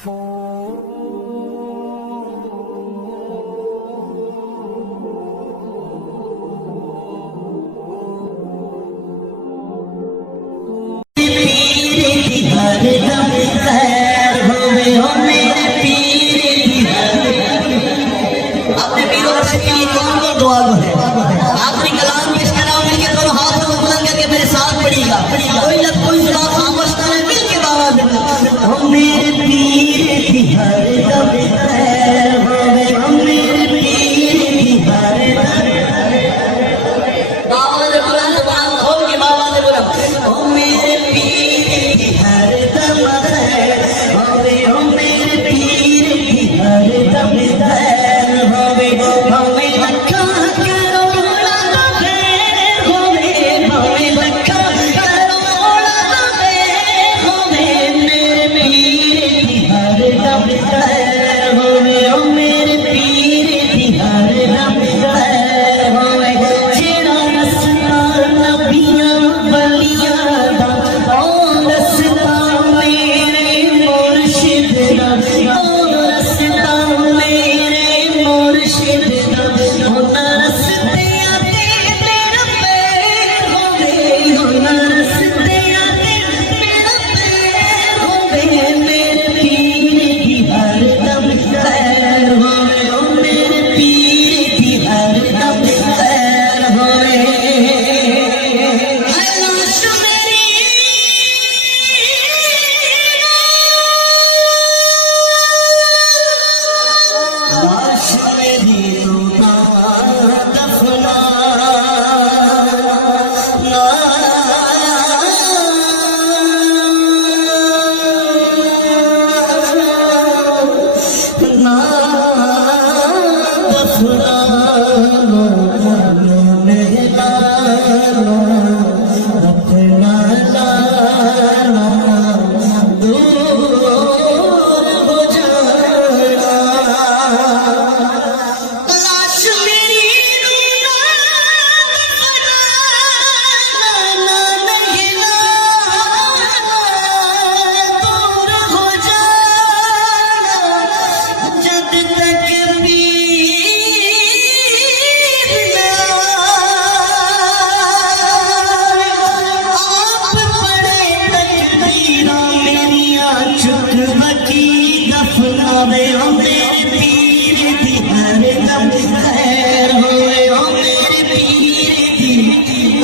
आखिरी कलाम पेश कर रहा हूं, मिलके दोनों हाथों को बुलंद करके मेरे साथ पढ़िएगा। कोई लफ्ज़ कोई जुबान खामोश ना रहे, मिलके आवाज़ में ओ मेरे पीर की हरदम खैर होवे, ओ मेरे पीर की हरदम आवाज़ बुलंद बुलंद खोल के आवाज़ बुलंद ओ मेरे पीर की हरदम खैर होवे, ओ मेरे पीर की हरदम खैर होवे, हमें रखा करोड़ा खैर होवे, हमें रखा करोड़ा खैर होवे, मेरे पीर की हरदम खैर होवे, ओ मेरे पीर की हरदम खैर होवे, जेड़ा रस्ता नबियां वलियां दा ओ रस्ता मेरे मुर्शिद दा, ओ रस्ता मेरे मुर्शिद दा, ओ रस्ते आते मेरा पैर होवे, ओ रस्ते आते मेरा पैर होवे, मेरे पीर की हरदम खैर होवे, ओ मेरे पीर की हरदम खैर होवे। लाश मेरी लाश मेरी रोना दफना ना ना दफना लो मेरे लालो अपना लाना दूर हो जाना। लाश मेरी रोना दफना नहीं लाना, दूर हो जाना जब तक पीर ना आप पड़े तकदीरों मेरिया चुक बकी दफनावे, ओ मेरे पीर की हरदम खैर होवे, ओ मेरे पीर की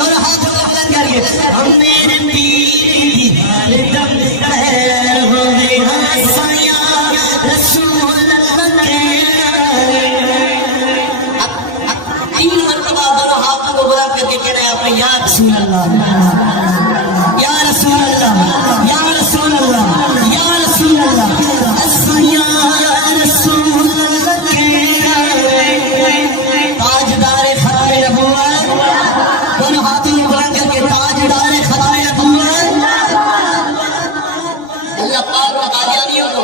और हाथों को बुलंद करके ओ मेरे पीर की हरदम खैर होवे, हसया रसूल अल्लाह के 3 मरतबा दोनों हाथों को बुलंद करके कहना है आपने या रसूल अल्लाह, या रसूल अल्लाह, या रसूल अल्लाह, या रसूल अल्लाह, अस्सया रसूल अल्लाह के ताजदार खताए नबुव्वत, दोनों हाथों को बुलंद करके ताजदार खताए नबुव्वत। अल्लाह पाक ने कादियानियों को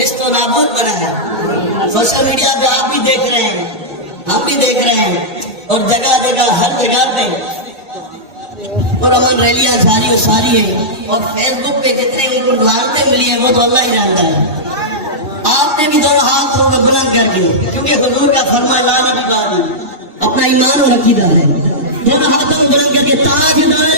रिश्तो नाबूद बनाया। सोशल मीडिया पे आप भी देख रहे हैं, हम भी देख रहे हैं, और जगह जगह हर जगह पे और अमन रैलियां सारी और सारी है, और फेसबुक पे कितने उनको लानतें मिली है वो तो अल्लाह ही जानता है। आपने भी दोनों हाथों को बुलंद कर दिए, क्योंकि हुजूर का फरमान लाने की बात है, अपना ईमान और अकीदा है। दोनों हाथों को बुलंद करके ताजदार